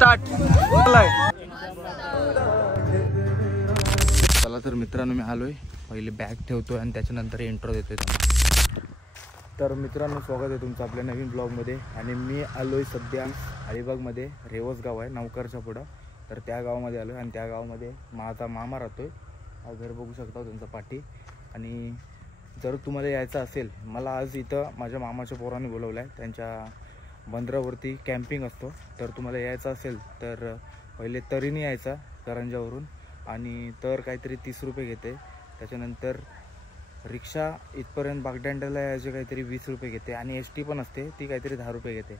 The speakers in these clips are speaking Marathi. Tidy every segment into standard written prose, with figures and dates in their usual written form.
स्टार्ट. चला तर मित्रांनो, मी आलोय. पहिले बॅग ठेवतोय आणि त्याच्यानंतर इंट्रो देतोय तुम्हाला. तर मित्रांनो, स्वागत आहे तुमचं आपल्या नवीन ब्लॉगमध्ये. आणि मी आलोय सध्या अलिबागमध्ये. रेवस गाव आहे नवकरच्या पुढं. तर त्या गावामध्ये आलोय आणि त्या गावामध्ये माझा मामा राहतोय. हा घर बघू शकता तुमचा पाठी. आणि जर तुम्हाला यायचं असेल, मला आज इथं माझ्या मामाच्या पोराने बोलवलं आहे. त्यांच्या बंदरावरती कॅम्पिंग असतो. तर तुम्हाला यायचं असेल तर पहिले तरीने यायचा करंजावरून. आणि तर काहीतरी 30 रुपये घेते. त्याच्यानंतर रिक्षा इथपर्यंत बागदांड्याला यायचे काहीतरी 20 रुपये घेते. आणि ST पण असते, ती काहीतरी 10 रुपये घेते.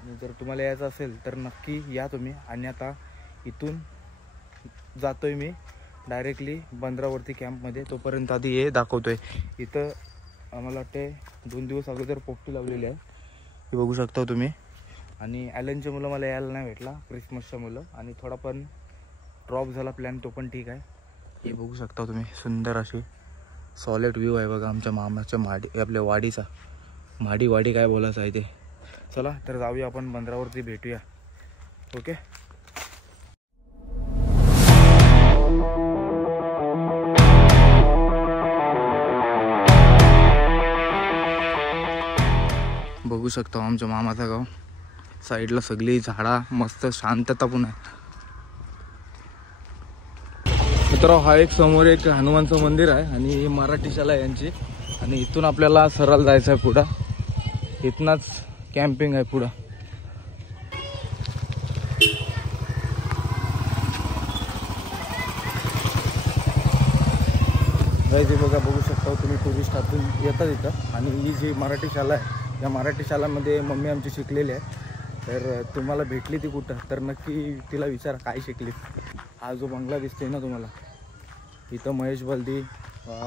आणि जर तुम्हाला यायचं असेल तर नक्की या तुम्ही. आणि आता इथून जातोय मी डायरेक्टली बंदरावरती कॅम्पमध्ये. तोपर्यंत आधी हे दाखवतोय. इथं आम्हाला वाटते 2 दिवस अगोदर पोपटी लावलेली आहे, हे बघू शकता तुम्ही. आणि ॲलनचे मुलं मला यायला नाही भेटला, क्रिसमसच्या मुलं. आणि थोडा पण ड्रॉप झाला प्लॅन, तो पण ठीक आहे. हे बघू शकता तुम्ही, सुंदर अशी सॉलिड व्ह्यू आहे बघा आमच्या मामाच्या आपल्या वाडीचा. वाडी काय बोलायचं आहे ते. चला तर जाऊया आपण बंदरावरती, भेटूया. ओके. बघू शकता आमच्या मामाचा गाव. साईडला सगळी झाडा, मस्त शांतता पण आहे. मित्रांनो, हा एक समोर एक हनुमानचं मंदिर आहे आणि मराठी शाळा आहे यांची. आणि इथून आपल्याला सरळ जायचं आहे पुढं. इथनच कॅम्पिंग आहे पुढं. गाईज बघा, बघू शकता तुम्ही, टुरिस्ट आतून येतात इथं. आणि ही जी मराठी शाळा आहे, या मराठी शाळेमध्ये मम्मी आमची शिकलेली आहे. तर तुम्हाला भेटली ती कुठं, तर नक्की तिला विचारा काय शिकली. हा जो बंगला दिसतोय ना तुम्हाला, इथं महेश बलदी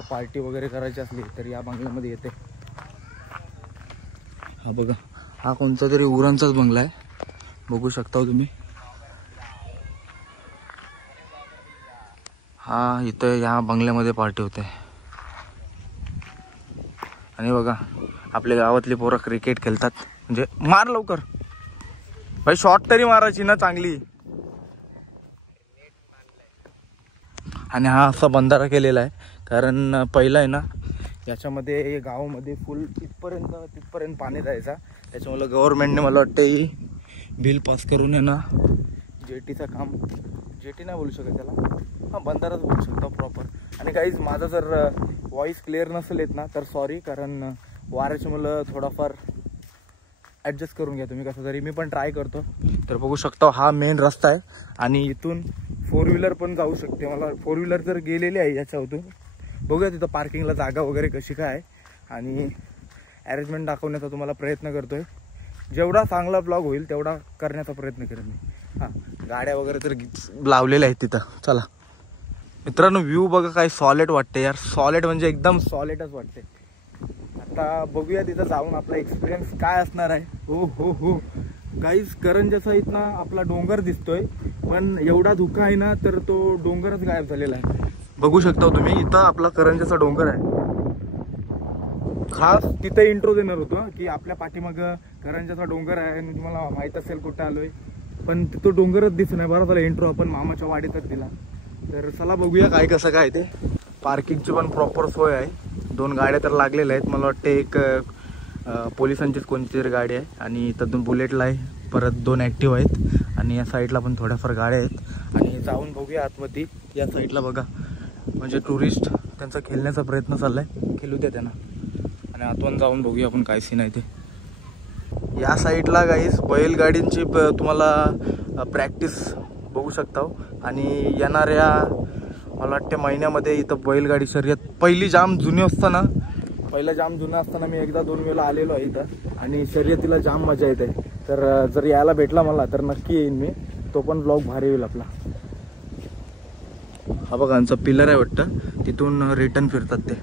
पार्टी वगैरे करायची असली तर या बंगल्यामध्ये येते. हा बघा, हा कोणता तरी उरांचाच बंगला आहे, बघू शकता तुम्ही. हा इथं या बंगल्यामध्ये पार्टी होते. आणि बघा, आपल्या गावातली पोरं क्रिकेट खेळतात. म्हणजे मार लवकर भाई, शॉट तरी मारायची ना चांगली. आणि हा असा बंधारा केलेला आहे कारण पहिला आहे ना, याच्यामध्ये गावामध्ये फुल तिथपर्यंत पाणी जायचा. त्याच्यामुळे गव्हर्नमेंटने मला वाटतं बिल पास करून आहे ना, जेटीचं काम, जेटी नाही बोलू शकत त्याला, हां बंधाराच बोलू शकतो प्रॉपर. आणि काहीच माझा जर व्हॉइस क्लिअर नसेल येत ना तर सॉरी, कारण वाऱ्याच्या मुलं थोडाफार ॲडजस्ट करून घ्या तुम्ही कसं तरी. मी पण ट्राय करतो. तर बघू शकता हा मेन रस्ता आहे. आणि इथून 4 व्हीलर पण जाऊ शकते. मला 4 व्हीलर तर गेलेली आहे याच्यातून. बघूया तिथं पार्किंगला जागा वगैरे कशी काय आहे. आणि अरेंजमेंट दाखवण्याचा तुम्हाला प्रयत्न करतो आहे. जेवढा चांगला ब्लॉग होईल तेवढा करण्याचा प्रयत्न करेन मी. हां, गाड्या वगैरे तर लावलेल्या आहेत तिथं. चला मित्रांनो, व्ह्यू बघा काय सॉलिड वाटते यार. सॉलिड म्हणजे एकदम सॉलिडच वाटते. आता बघूया तिथं जाऊन आपला एक्सपिरियन्स काय असणार आहे. हो गाईज, करंजाचा इथना आपला डोंगर दिसतोय, पण एवढा धुका आहे ना तर तो डोंगरच गायब झालेला आहे. बघू शकता तुम्ही, इथं आपला करंजाचा डोंगर आहे. खास तिथे इंट्रो देणार होतो की आपल्या पाठीमाग करंजाचा डोंगर आहे आणि तुम्हाला माहित असेल कुठं आलोय, पण तो डोंगरच दिसत नाही. बरं झालं इंट्रो आपण मामाच्या वाडीतच दिला. तर चला बघूया काय कसं काय ते. पार्किंगची पण प्रॉपर सोय आहे. 2 गाड्या तर लागलेल्या आहेत. मला वाटते एक पोलिसांचीच कोणती तरी गाडी आहे. आणि इथं बुलेटला आहे, परत 2 ॲक्टिव्ह आहेत. आणि या साईडला पण थोड्याफार गाड्या आहेत. आणि जाऊन बघूया आतमध्ये. या साईडला बघा, म्हणजे टुरिस्ट त्यांचा खेळण्याचा प्रयत्न चालला आहे, खेळू द्या त्यांना. आणि आतून जाऊन बघूया आपण काय सीन आहे ते. या साईडला गाईस बैलगाडींची तुम्हाला प्रॅक्टिस बघू शकता. आणि येणाऱ्या मला वाटते महिन्यामध्ये इथं बैलगाडी शर्यत पहिला जाम जुनं असताना मी एकदा 2 वेळा आलेलो आहे इथं. आणि शर्यतीला जाम मजा येते. तर जर यायला भेटला मला तर नक्की येईन मी. तो पण ब्लॉग भारी होईल आपला. हा बघा आमचा पिलर आहे वाटतं, तिथून रिटर्न फिरतात ते.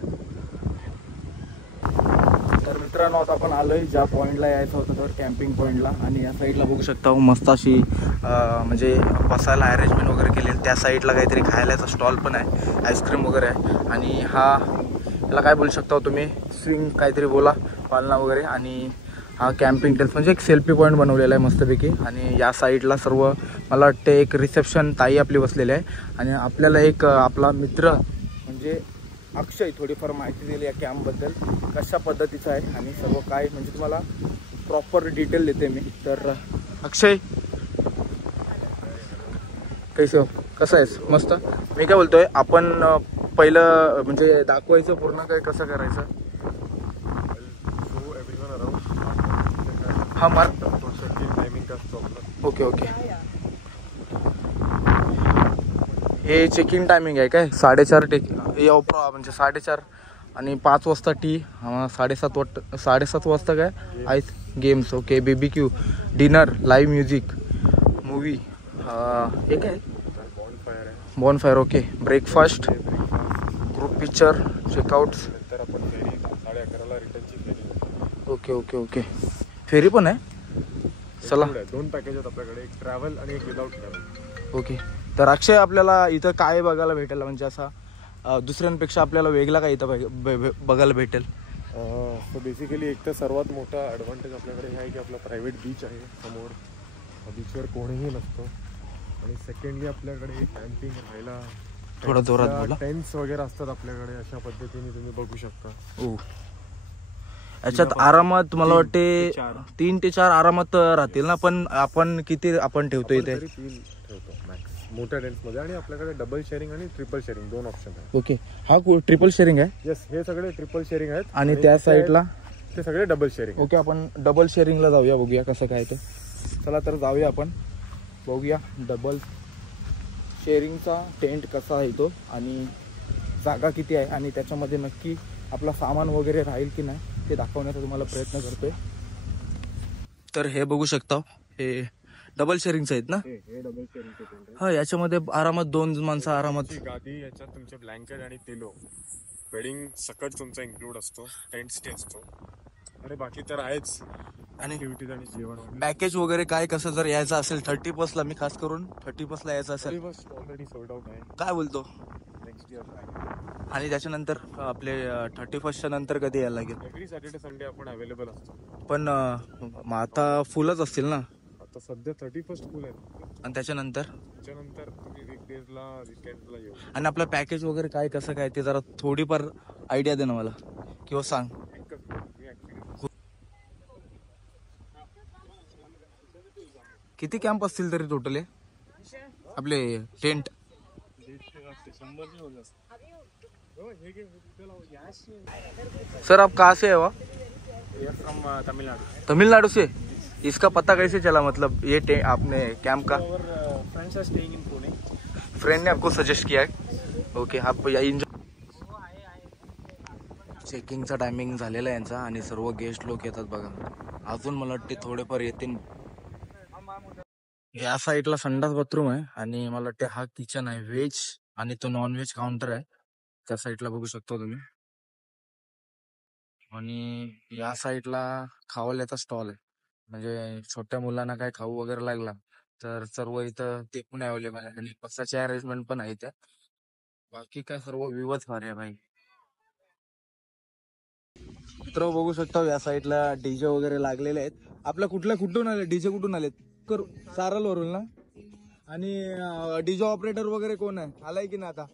तर मित्रांनो, आता आपण आलोय ज्या पॉईंटला यायचं होतं तर कॅम्पिंग पॉईंटला. आणि या साईडला बघू शकता मस्त अशी म्हणजे बसायला अरेंजमेंट वगैरे केलेली. त्या साईडला काहीतरी खायलाचा स्टॉल पण आहे, आईस्क्रीम वगैरे आहे. आणि हा त्याला काय बोलू शकता तुम्ही, स्विंग काहीतरी बोला, पालना वगैरे. आणि हा कॅम्पिंग टेल्स म्हणजे एक सेल्फी पॉईंट बनवलेला आहे मस्तपैकी. आणि या साईडला सर्व मला वाटते एक रिसेप्शन ताई आपली बसलेली आहे. आणि आपल्याला एक आपला मित्र म्हणजे अक्षय थोडीफार माहिती दिली या कॅम्पबद्दल, कशा पद्धतीचं आहे आणि सर्व काय, म्हणजे तुम्हाला प्रॉपर डिटेल देते मी. तर अक्षय कैसे हो, कसं आहेस? मस्त. मी काय बोलतोय, आपण पहिलं म्हणजे दाखवायचं पूर्ण काय कसं करायचं. हा मार. Okay okay. हे चेकिंग टायमिंग आहे काय? 4:30 म्हणजे 4:30 आणि 5 वाजता टी, 7:30 वाजता काय ice games. Okay. BBQ, dinner, live music, movie, हे काय bonfire. Okay. Breakfast, group picture, checkouts. Okay okay okay. Ferry पण आहे. चला, 2 पॅकेज आहेत आपल्याकडे, एक ट्रॅव्हल आणि एक विदाउट ट्रॅव्हल. ओके. तर अक्षय आपल्याला इथं काय बघायला भेटेल, म्हणजे असा दुसऱ्यांपेक्षा आपल्याला वेगळा काय इथं बघायला भेटेल? सो बेसिकली एक तर सर्वात मोठा ॲडव्हान्टेज आपल्याकडे हे आहे की आपला प्रायव्हेट बीच आहे समोर, बीचवर कोणीही नसतो. आणि सेकंडली आपल्याकडे कॅम्पिंग राहायला थोडा जोरात बोला. टेंट्स वगैरे असतात आपल्याकडे, अशा पद्धतीने तुम्ही बघू शकता. ओ, याच्यात आरामात मला वाटते 3 ते 4 आरामात राहतील ना. पण आपण किती आपण ठेवतो इथे? 3 ठेवतो मॅक्स मोठ्या टेंट्समध्ये. आणि आपल्याकडे डबल शेअरिंग आणि ट्रिपल शेअरिंग 2 ऑप्शन आहेत. ओके. हा ट्रिपल शेअरिंग आहे? येस, हे सगळे ट्रिपल शेअरिंग आहेत. आणि त्या साईडला ते सगळे डबल शेअरिंग. ओके. आपण डबल शेअरिंगला जाऊया, बघूया कसं काय ते. चला तर जाऊया आपण, बघूया डबल शेअरिंगचा टेंट कसा आहे तो, आणि जागा किती आहे, आणि त्याच्यामध्ये नक्की आपला सामान वगैरे राहील की नाही ते दाखवण्याचा तुम्हाला प्रयत्न करतोय. तर हे बघू शकता, हे डबल शेअरिंगचे आहेत ना? हे डबल शेअरिंगचे टेंट आहे. हा, याच्यामध्ये आरामात 2 माणसं आरामात. गादी, याच्यात तुमचे ब्लँकेट आणि पिलो, बेडिंग सकट तुमचा इन्क्लूड असतो, टेंट स्टे असतो. अरे बाकी तर आहेच, आणि ऍक्टिव्हिटीज आणि जेवण. पॅकेज वगैरे काय कसं जर यायचं असेल 30+ ला, मी खास करून 30+ ला यायचं असेल. ऑलरेडी सोल्ड आउट आहे. काय बोलतो? Next year. आणि त्याच्यानंतर आपले 31st नंतर कधी यायला लागेल? एव्हरी सॅटर्डे संडे आपण अवेलेबल असतो. पण आता फुलच असतील ना आता सध्या 31st फुल आहे. आणि त्याच्यानंतर तुम्ही वीकडेजला वीकेंडला येऊ. आणि आपलं पॅकेज वगैरे काय कसं काय ते जरा थोडीफार आयडिया दे ना मला, किंवा सांग. किती कॅम्प असतील तरी टोटल आपले टेंट? सर आप कहाँ से है? वो फ्रॉम तमिलनाडु. तमिलनाडु से. इसका पता कैसे चला, मतलब ये आपने कैंप का? Friends are staying in Pune. Friend ने आपको सजेस्ट किया है? ओके. आप एंजॉय. चेकिंगचा टायमिंग झालेला आहे यांचा, आणि सर्व गेस्ट लोक येतात बघा. अजून मला वाटते थोडेफार येतील. या साईडला संडास बाथरूम आहे, आणि मला वाटते हा किचन आहे व्हेज, आणि तो नॉन व्हेज काउंटर आहे त्या साईडला, बघू शकता तुम्ही. आणि या साईडला खावल्याचा स्टॉल आहे, म्हणजे छोट्या मुलांना काय खाऊ वगैरे लागला तर सर्व इथं ते पण अवेलेबल आहे, आणि बसाची अरेंजमेंट पण आहे त्या. बाकी काय सर्व विवच भारी आहे भाई. मित्र बघू शकता या साईडला डीजे वगैरे लागलेले आहेत. आपल्या कुठून आले डीजे, कुठून आलेत? सारल वरून ना. आणि डीजे ऑपरेटर वगैरे कोण आहे? आलाय की नाही आता?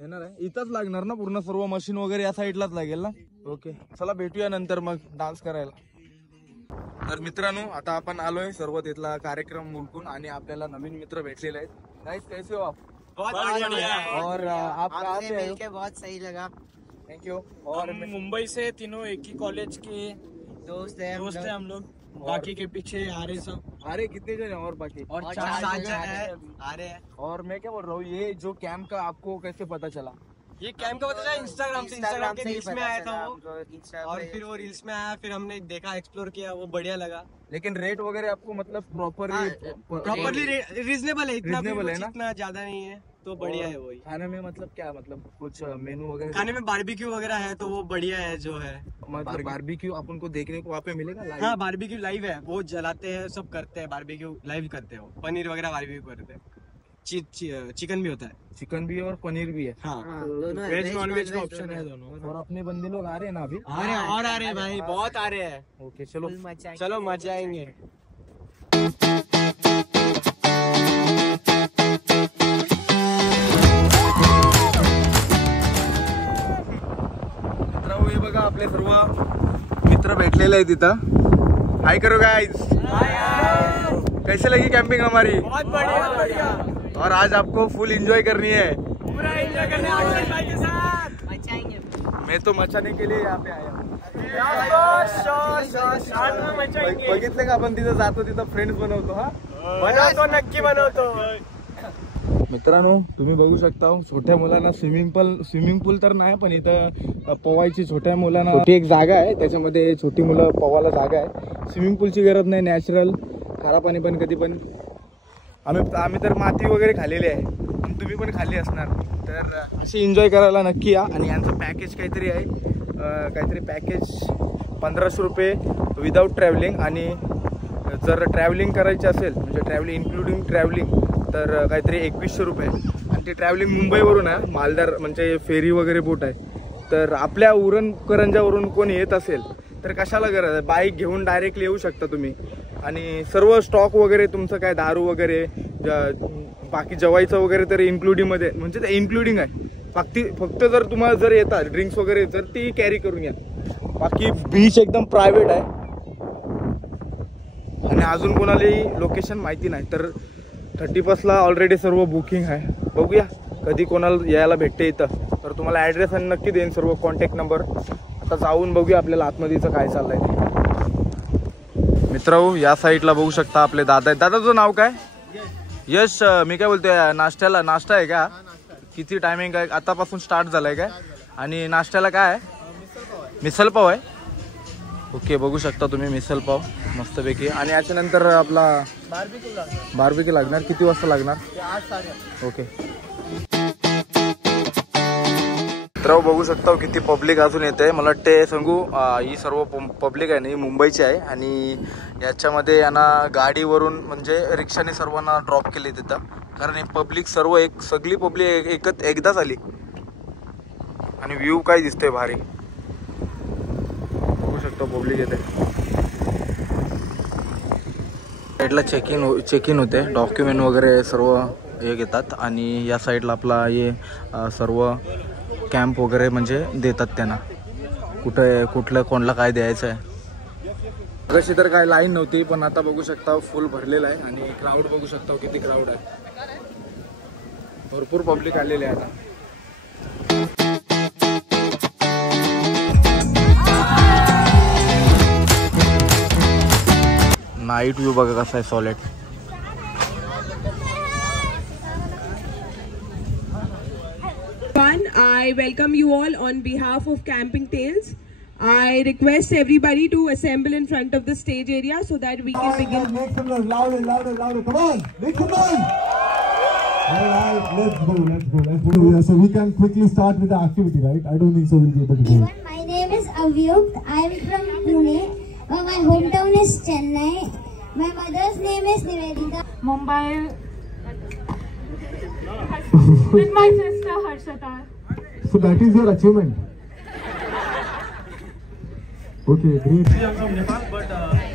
येणार आहे. इथंच लागणार ना पूर्ण सर्व मशीन वगैरे या साईडलाच लागेल ना? ओके. चला भेटूया नंतर मग डान्स करायला. तर मित्रांनो, आता आपण आलोय सर्व तिथला कार्यक्रम उरकून, आणि आपल्याला नवीन मित्र भेटलेले आहेत. गाइस कैसे हो आप? बहुत बढ़िया. और आप कहाँ से आए? बहुत सही लगा. Thank you. और मुंबई से तीनों एक ही कॉलेज के दोस्त हैं हम लोग. बाकी के पीछे आ रहे सब. अरे कितने जन है और बाकी? और 4-5 जन है आ रहे हैं. और मैं क्या बोल रहा हूँ, ये जो कैंप का आपको कैसे पता चला? ये कैंप का पता चला इंस्टाग्राम के रील्स में आया था वो, और फिर वो रील्स में आया, फिर हमने देखा, एक्सप्लोर किया, वो बढ़िया लगा. लेकिन रेट वगैरह आपको मतलब प्रॉपरली रीजनेबल है, इतना Reasonable है ना? इतना ज्यादा नहीं है, तो बढ़िया है. वही खाने में मतलब क्या, मतलब कुछ मेनू वगैरह? खाने में बारबेक्यू वगैरह है, तो वो बढ़िया है जो है. मतलब बारबेक्यू अपन को देखने को वहाँ पे मिलेगा live? हाँ, बारबेक्यू लाइव है, वो जलाते हैं, सब करते हैं, बारबेक्यू लाइव करते हैं, वो पनीर वगैरह बारबेक्यू करते हैं. चिकन भी होता है। चिकन भी और पनीर भी है। हाँ, वेज नॉन वेज का ऑप्शन है दोनों। और अपने बंदे लोग आ रहे हैं ना अभी? आ रहे हैं भाई, बहुत आ रहे हैं। ओके चलो चलो मजा आएंगे। हे बघा आपले सर्व मित्र भेटलेले आहेत तिथं। हाय करो गाइस, कैसे लगी कैंपिंग हमारी? बहुत बढ़िया। और आज आपको फुल एंजॉय करनी है, पूरा एंजॉय करने आशीष भाई के साथ मचाएंगे। मैं तो मचाने के लिए यहाँ पे आया हूँ। बघितलं का आपण तिथं जातो, तिथं फ्रेंड्स बनवतो। हा बनवतो, नक्की बनवतो। मित्रांनो तुम्ही बघू शकता छोट्या मुलांना स्विमिंग पूल तर नाही, पण इथं पोवायची छोट्या मुलांना छोटी एक जागा आहे, त्याच्यामध्ये छोटी मुलं पोवायला जागा आहे। स्विमिंग पूलची गरज नाही, नॅचरल खारा पाणी पण कधी पण आम्ही तर माती वगैरे खाल्लेली आहे, पण तुम्ही पण खाल्ली असणार, तर अशी एन्जॉय करायला नक्की या। आणि यांचं पॅकेज काहीतरी आहे, काहीतरी पॅकेज 1500 रुपये विदाऊट ट्रॅव्हलिंग, आणि जर ट्रॅव्हलिंग करायची असेल म्हणजे ट्रॅव्हलिंग इन्क्लुडिंग ट्रॅव्हलिंग तर काहीतरी 2100 रुपये। आणि ती ट्रॅव्हलिंग मुंबईवरून आहे, मालदार म्हणजे फेरी वगैरे बोट आहे। तर आपल्या उरण करंजावरून कोणी येत असेल तर कशाला गरज आहे, बाईक घेऊन डायरेक्टली येऊ शकता तुम्ही। आणि सर्व स्टॉक वगैरे तुमचं काय दारू वगैरे बाकी जेवायचं वगैरे तर इन्क्लुडिंगमध्ये, म्हणजे ते इन्क्लुडिंग आहे। फक्त जर तुम्हाला जर येतात ड्रिंक्स वगैरे जर ती कॅरी करून या, बाकी बीच एकदम प्रायव्हेट आहे। आणि अजून कोणालाही लोकेशन माहिती नाही तर 31ला ऑलरेडी सर्व बुकिंग आहे। बघूया कधी कोणाला यायला भेटते इथं, तर तुम्हाला ॲड्रेस आणि नक्की देईन, सर्व कॉन्टॅक्ट नंबर। आता जाऊन बघूया आपल्याला आतमध्येचं काय चाललंय ते। मित्रांनो या साईडला बघू शकता आपले दादा आहेत। दादा तुझं नाव काय? यश। मी काय बोलतोय, नाश्ता आहे का? किती टायमिंग आहे? आतापासून स्टार्ट झालाय काय? आणि नाश्त्याला काय आहे? मिसल पाव आहे। ओके बघू शकता तुम्ही मिसल पाव मस्तपैकी। आणि याच्यानंतर आपला बार्बिक्यू लागणार। किती वाजता लागणार? 8-8:30। ओके तर बघू शकता किती पब्लिक अजून येते। मला वाटते सांगू ही सर्व पब्लिक आहे ना ही मुंबईची आहे, आणि याच्यामध्ये यांना गाडीवरून म्हणजे रिक्षाने सर्वांना ड्रॉप केले तिथं, कारण हे पब्लिक सर्व सगळी पब्लिक एकदाच आली। आणि व्ह्यू काय दिसते भारी, बघू शकता पब्लिक येते। साईडला चेक इन होते, डॉक्युमेंट वगैरे सर्व हे घेतात, आणि या साईडला आपला हे सर्व कॅम्प वगैरे म्हणजे देतात त्यांना, कुठलं कोणाला काय द्यायचं आहे। तशी तर काय लाईन नव्हती, पण आता बघू शकता फुल भरलेला आहे। आणि क्राऊड बघू शकता किती क्राऊड आहे, भरपूर पब्लिक आलेले आहे आता। नाईट व्ह्यू बघा कसा आहे solid. I welcome you all on behalf of Camping Tales. I request everybody to assemble in front of the stage area so that we can begin. Make some noise, louder, louder, louder. Come on, make some noise. All right, let's go. Yeah, so we can quickly start with the activity, right? I don't think so we'll be able to do it. My name is Avyuk. I am from Pune. My hometown is Chennai. My mother's name is Nivedita. Mumbai. With my sister Harshata. So that is your achievement. Okay, great. I'm from Nepal, but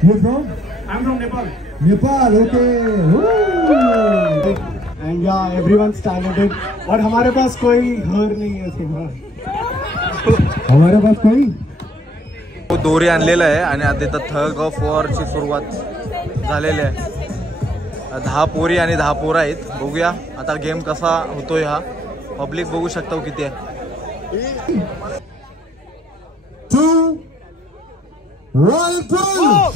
You're from? I'm from Nepal. Nepal, okay. Woo! And yeah, everyone's talented. और हमारे पास कोई घर नहीं है सिंगर। हमारे पास कोई दोरी आणलेला आहे, आणि आता इथं थग ऑफ वॉरची सुरुवात झालेली आहे। 10 पोरी आणि 10 पोरं आहेत। बघूया आता गेम कसा होतोय। हा पब्लिक बघू शकता किती आहे। 2 1 2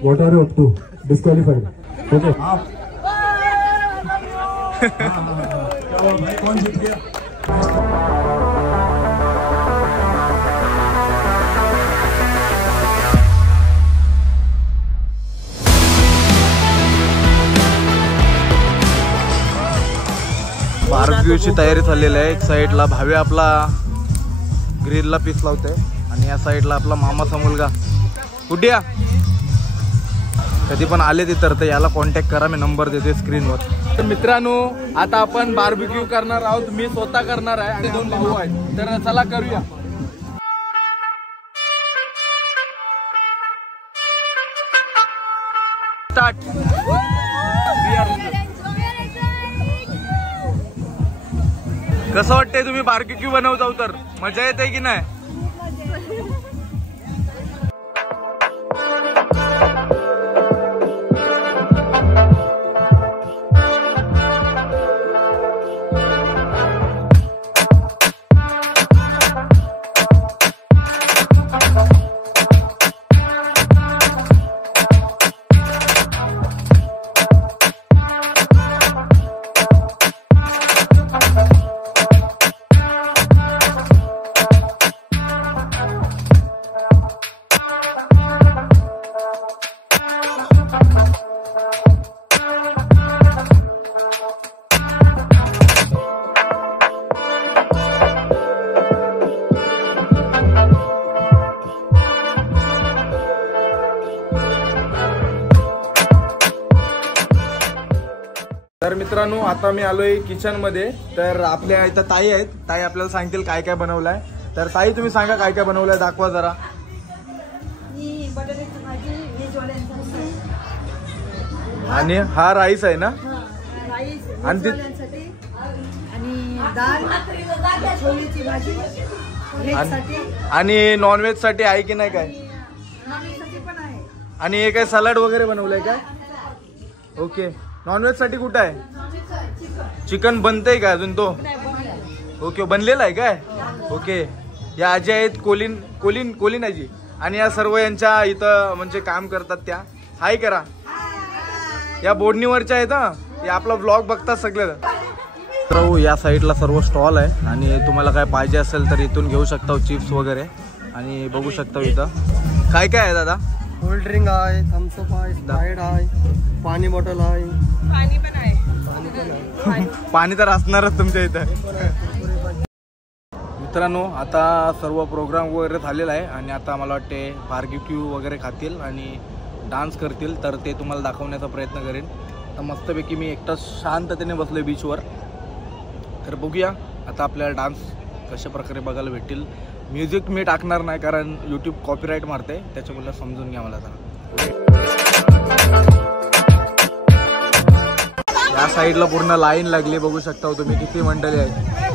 What are you up to? Disqualified. Okay. कौन जीत गया? बार्बिक्यूची तयारी चाललेली आहे. एक साईडला भावे आपला ग्रिलला पीस लावतोय आणि या साईडला आपला मामाचा मुलगा कुठ्या. कधी पण आले ते तर याला कॉन्टॅक्ट करा, मी नंबर देते स्क्रीनवर. तर मित्रांनो आता आपण बार्बिक्यू करणार आहोत. मी स्वतः करणार आहे आणि 2 भाऊ आहेत. तर चला करूया. स्टार्ट. कसं वाटतंय तुम्ही बार्बिक्यू बनवता तर मजा येते की नाही? तर मित्रांनो आता मी आलोय किचन मध्ये. तर आपल्या इथं ताई आहेत. ताई आपल्याला सांगतील काय काय बनवलंय. तर ताई तुम्ही सांगा काय काय बनवलंय, दाखवा जरा. आणि हा राईस आहे ना? आणि आणि नॉनव्हेज साठी आहे की नाही काय? आणि हे काय सलाड वगैरे बनवलंय काय? ओके. नॉनव्हेज साठी कुठं आहे? चिकन बनतंय का अजून तो? ओके बनलेला आहे काय? ओके. या आजी आहेत कोलिन आजी आणि या सर्व यांच्या इथं म्हणजे काम करतात त्या. हाय करा. या बोडणीवरच्या आहेत हा. या आपला ब्लॉग बघतात सगळे. तर या साईडला सर्व स्टॉल आहे आणि तुम्हाला काय पाहिजे असेल तर इथून घेऊ शकता. चिप्स वगैरे आणि बघू शकता इथं काय काय आहे दादा. कोल्ड ड्रिंक आहे, थम्सअप आहे, स्प्राइट आहे, पाणी बॉटल आहे. पाणी पण आहे. पाणी तर असणारच तुमच्या इथं. मित्रांनो आता सर्व प्रोग्राम वगैरे झालेला आहे आणि आता मला वाटते बार्बिक्यू वगैरे खातील आणि डान्स करतील. तर ते तुम्हाला दाखवण्याचा प्रयत्न करेन. तर मस्तपैकी मी एकटाच शांततेने बसलो बीचवर. तर बघूया आता आपल्याला डान्स कशा प्रकारे बघायला भेटतील. म्युझिक मी टाकणार नाही कारण यूट्यूब कॉपीराईट मारते, त्याच्यामुळे समजून घ्या मला जरा. या साईडला पूर्ण लाईन लागली, बघू शकता तुम्ही किती मंडळी आहेत.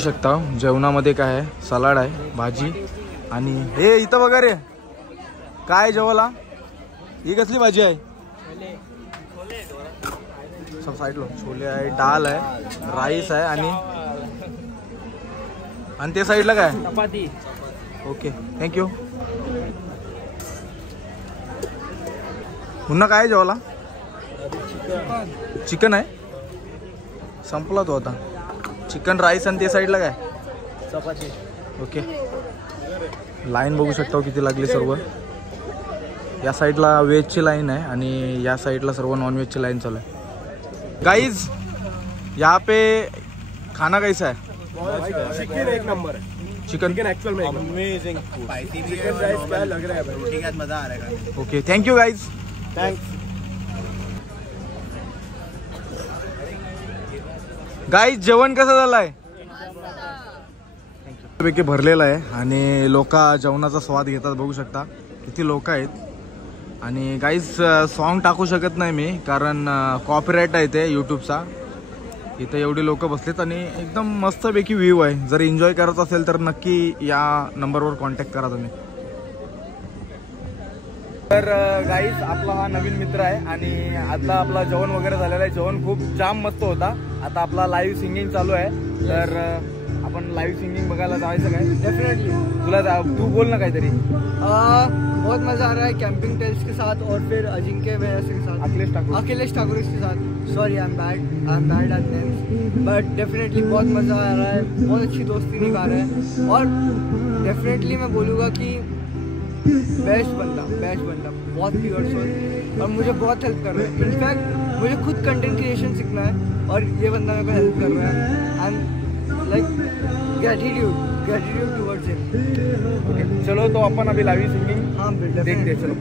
शकता जेवणामध्ये काय आहे, सलाड आहे, भाजी आणि हे इथं बघा रे काय जेवायला. ही कसली भाजी आहे? सब साइड लो छोले आहे, डाल आहे, राईस आहे आणि आणि त्या साईडला काय? चपाती. Okay thank you. पुन्हा काय जेवायला? चिकन आहे. संपला तो आता. चिकन राईस आणि त्या साईडला काय? चपाती. ओके. लाईन बघू शकता किती लागली सर्व. या साईडला व्हेजची लाईन आहे आणि या साईडला सर्व नॉनव्हेजची लाईन चालू आहे. गाइज यहाँ पे खाना कैसा है? चिकन एक नंबर है. चिकन एक्चुअल में अमेजिंग फूड. चिकन राइस क्या लग रहा है भाई. ठीक है, मजा आ रहा है. Okay thank you guys. Thanks. Guys जेवण कसं झालंय? पैकी भरलेलं आहे आणि लोक जेवणाचा स्वाद घेतात. बघू शकता किती लोक आहेत. आणि गाइज सॉन्ग टाकू शकत नाही मी कारण कॉपीराईट आहे ते यूट्यूबचा. इथे एवढी लोक बसलेत आणि एकदम मस्तपैकी व्ह्यू आहे. जर एन्जॉय करत असेल तर नक्की या नंबरवर कॉन्टॅक्ट करा तुम्ही. तर गाईज आपला हा नवीन मित्र आहे आणि आता आपला जेवण वगैरे झालेलं आहे. जेवण खूप जाम मस्त होता. आता आपला लाईव्ह सिंगिंग चालू आहे. तर आपण लाईव्ह सिंगिंग बघायला जायचं काय? डेफिनेटली. तू बोल ना काहीतरी. बहुत मजा आ रहा है कैंपिंग टेल्स के साथ और फिर अजिंक्य वैसे के साथ, अखिलेश ठाकुर के साथ. Sorry I am bad at names but definitely बहुत मजा आ रहा है. बहुत अच्छी दोस्ती निभा रहे हैं और डेफिनेटली मैं बोलूँगा कि बेस्ट बंदा बहुत प्योर सोल और मुझे बहुत हेल्प कर रहा है. इनफैक्ट मुझे खुद कंटेंट क्रिएशन सीखना है और ये बंदा मेरे को हेल्प कर रहा है. एंड लाइक ग्रेटिट्यूड टुवर्ड्स हिम. चलो तो अपन अभी लाइव सिंगिंग हाँ देखते चलो.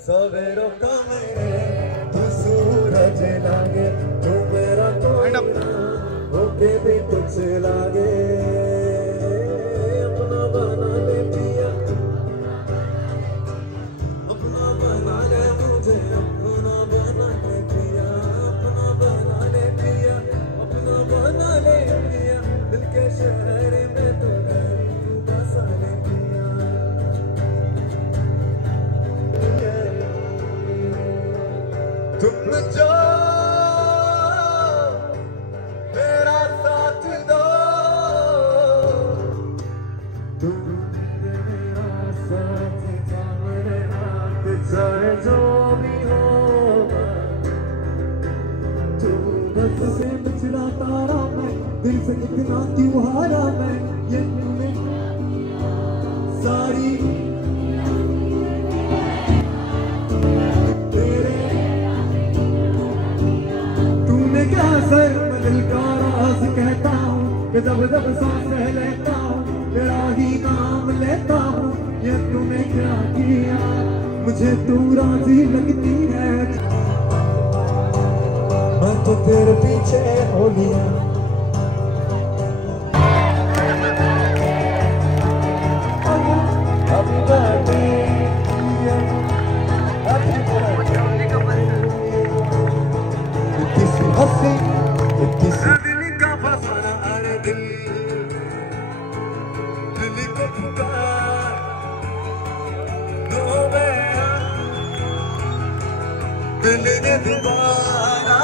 सवेरों का तू सूरज लागे तू मेरा होके भी कुछ लागे. अपना बना ले पिया, अपना बना ले मुझे, अपना बना ले पिया, अपना बना ले पिया, अपना बना ले पिया. दिल के शहर में तू बसा ले पिया. तुम जो मेरा साथ दो, तुम मेरा साथ सामने हाथ चाहे जो भी होगा. तू बस से बिछड़ा तारा मैं, दिल से कितना क्यों हारा मैं. ये तूने सारी सर दिल का राज कहता हूँ कि जब जब सांस लेता हूँ तेरा ही नाम लेता हूँ. ये तूने क्या किया मुझे तू राजी लगती है. मैं तो तेरे पीछे हो गया. दिल का फसाना अरे दिल को पुकार दो मेरा दिल ने दीवाना.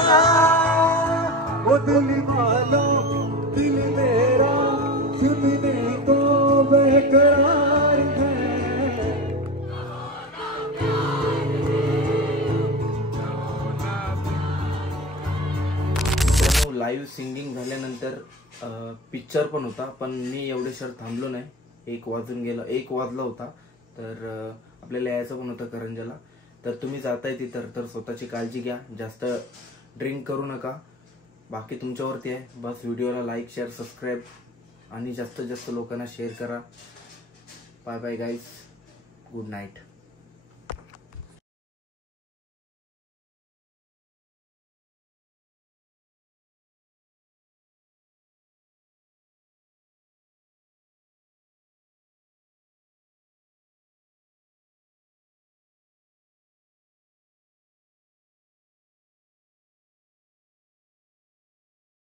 वो दिल वाला दिल मेरा सुनने को बेकरार है. लाईव्ह सिंगिंग झाल्यानंतर पिक्चर पण होता पण मी एवढे शहर थांबलो नाही. 1 वाजला होता. तर आपल्याला यायचं पण होतं करंजाला. तर तुम्ही जाताय तिथं तर स्वतःची काळजी घ्या. जास्त ड्रिंक करू नका. बाकी तुमच्यावरती आहे. बस व्हिडिओला लाईक शेअर सबस्क्राईब आणि जास्तीत जास्त लोकांना शेअर करा. Bye bye guys. Good night.